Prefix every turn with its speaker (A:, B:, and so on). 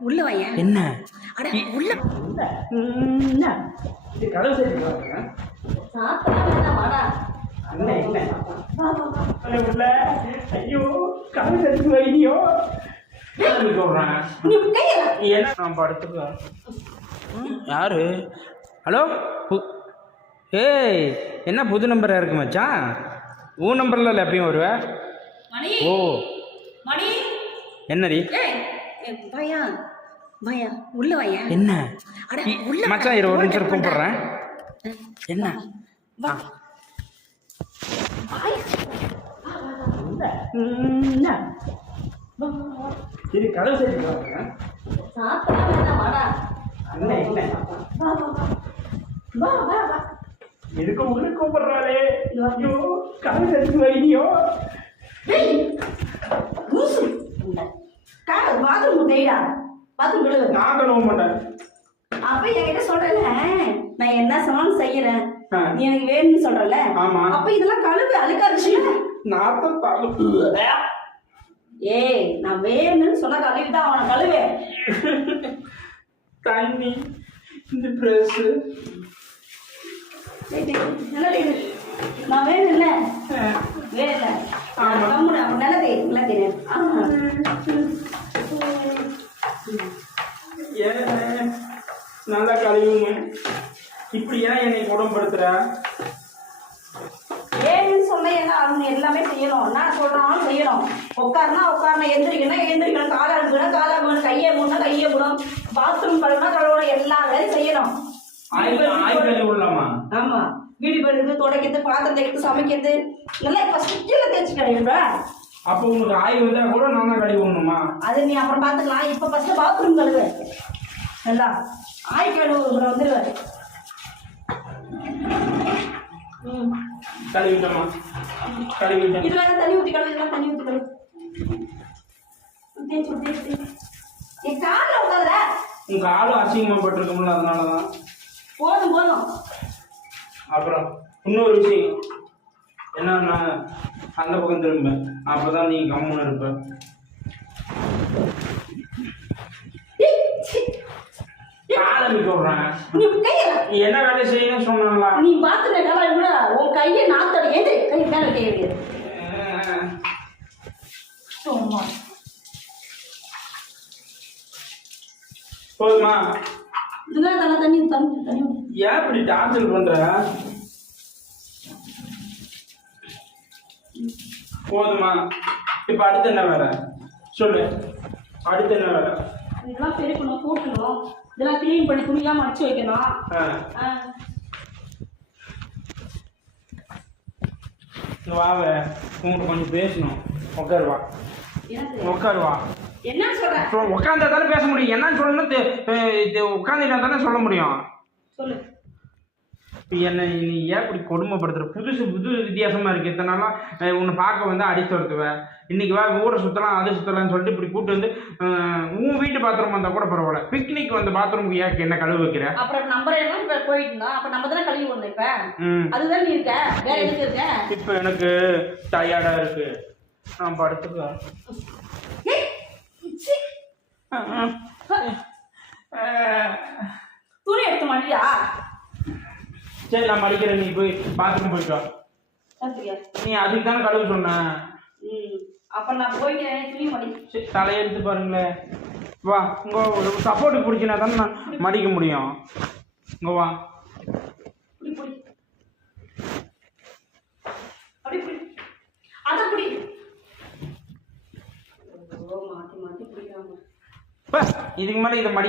A: உள்ள வாங்க
B: என்ன?
A: அட உள்ள.
C: இது கதவு பாருங்க
A: வாடா.
C: என்ன என்ன அட உள்ள. ஐயோ கதவு சொல்றேன்
A: நீ கையில
C: நீ என்ன? நான் படுத்துக்க
B: யாரு? ஹலோ? ஏய் என்ன புது நம்பராக இருக்கு மச்சான்? உன் நம்பரில் எப்பயும் வருவ?
A: மணி.
B: ஓ.
A: மணி. வாயா. வாயா உள்ள வாயா.
B: என்ன? மச்சான் இரு ஒரு நிமிஷம் கூப்பிடுறேன் என்ன?
A: வா.
C: இது கதவு சரி உள்ள கூப்பிடுறாளே? ஐயோ கதவு சரி வைடியோ
A: பாத்ரூம் கைடா பாத்ரூம்
C: நான் கழுவ மாட்டேன்
A: அப்ப என்கிட்ட சொல்றல நான் என்ன சொன்னாலும் செய்யறேன். நீ எனக்கு வேணும்னு சொல்றல
C: ஆமா.
A: அப்ப இதெல்லாம் கழுவு அழுக்கா இருந்துச்சுல்ல
C: நாற்பத்தி
A: ஏய் நான் வேணும்னு சொன்னா கழுவி தான் அவனை கழுவு.
C: தண்ணி இந்த ட்ரெஸ்
A: டேய், டேய், நல்லா டேய். நான் வேணும்ல? வேணும்ல.
C: ஆமா.
A: கம்முனு அவன் நல்லதே நல்லதே
C: ஏன் நல்லா கழுவுங்க இப்படி ஏன் குடம்படுத்துற
A: வேணும்னு சொன்னா அவங்க எல்லாமே செய்யணும். நான் சொல்றாலும் செய்யணும். உட்காருனா உட்காரணும் எந்திரிக்கணும் எந்திரிக்கணும். காலை அழுக்கணும் காலை அழுக்கணும். கையை கையை மூடணும். பாத்ரூம் கழுவுனா கழுவணும் எல்லா வேலையும் செய்யணும். ஆமா. வீடு துடைக்கிறது பாத்திரம் சமைக்கிறது. நல்லா இப்ப சுற்றில தேய்ச்சி கழுவிடுவா.
C: அப்போ உனக்கு ஆய் வந்தா கூட நான் தான் கழுவி விடணுமா?
A: அது நீ அப்புறம் பார்த்துக்கலாம் இப்ப ஃபர்ஸ்ட் பாத்ரூம் கழுவு. நல்லா. ஆய் கழுவு ம்
C: கழுவிட்டோமா கழுவிட்டேன்
A: இதுல தண்ணி ஊத்தி கழுவு இதெல்லாம் தண்ணி ஊத்தி கழுவு. தேய்ச்சி தேய்ச்சி. என் காலில் உட்காதுல
C: ஆளும் அசிங்கமா பட்டிருக்கோம்ல அதனாலதான்.
A: போதும் போதும்.
C: அப்புறம் இன்னொரு விஷயம். என்னன்னா அந்த பக்கம் திரும்ப. அப்பதான் நீ கம்முன்னு இருப்ப. காலை மிக்க விடுறேன்
A: நீ கையில
C: என்ன வேலை செய்யணும்னு சொன்னாங்களா?
A: நீ பாத்துட்ட வேலை கூட உன் கையை நாத்தோட ஏந்து கை மேல கை வைக்கிறது சும்மா.
C: போதுமா?
A: இதெல்லாம் தண்ணி தண்ணி தண்ணி தண்ணி.
C: ஏன் இப்படி டார்ச்சர் பண்ற? போதுமா? இப்ப அடுத்து என்ன வேலை? சொல்லு. அடுத்து என்ன வேலை?
A: இதெல்லாம் பெருக்கணும் கூட்டணும் இதெல்லாம் க்ளீன் பண்ணி துணியெல்லாம் மடிச்சு வைக்கணும்.
C: வாவ உங்கள்கிட்ட கொஞ்சம் பேசணும். உட்காரு வா.
A: எனக்கு
C: உட்காரு வா.
A: என்ன சொல்ற?
C: உட்காந்தா தானே பேச முடியும். என்னன்னு சொல்லணும் உட்காந்துட்டா தானே சொல்ல முடியும்.
A: சொல்லு.
C: என்ன நீ ஏன் இப்படி கொடுமைப்படுத்துற? புதுசு புது வித்தியாசமா இருக்கு. இத்தனை நாளா அஹ், உன்னை பார்க்க வந்து அடி துரத்துவேன் இன்னைக்கு வா ஊரை சுத்தலாம் அது சுத்தலாம்னு சொல்லிட்டு இப்படி கூட்டு வந்து உன் வீட்டு பாத்ரூம் வந்தா கூட பரவாயில்ல. பிக்னிக் வந்த பாத்ரூமுக்கு ஏன் என்ன கழுவு வைக்கிற?
A: அப்புறம் நம்பர் எல்லாம் போயிட்டு இருந்தோம். அப்ப நம்ம தானே கழுவி வந்தோம் இப்ப. அதுதான் நீ இருக்க? வேற எதுக்கு இருக்க?
C: இப்போ எனக்கு டயர்டா இருக்கு. நான் படுத்துக்க.
A: ஏய், சீ. துணி எடுத்து மாட்டியா
C: சரி நான் மடிக்கிறேன். நீ போய் பாத்ரூம் போயிட்டு வா. நீ அதுக்கு தானே கழுவு சொன்ன.
A: ம். அப்ப நான் போயிட்டு துணி மடி
C: சரி, தலையெடுத்து பாருங்களேன். வா இங்க சப்போர்ட்டுக்கு பிடிச்சினா தானே நான் மடிக்க முடியும். இங்க வா. இதுக்கு மேலே இதை மடி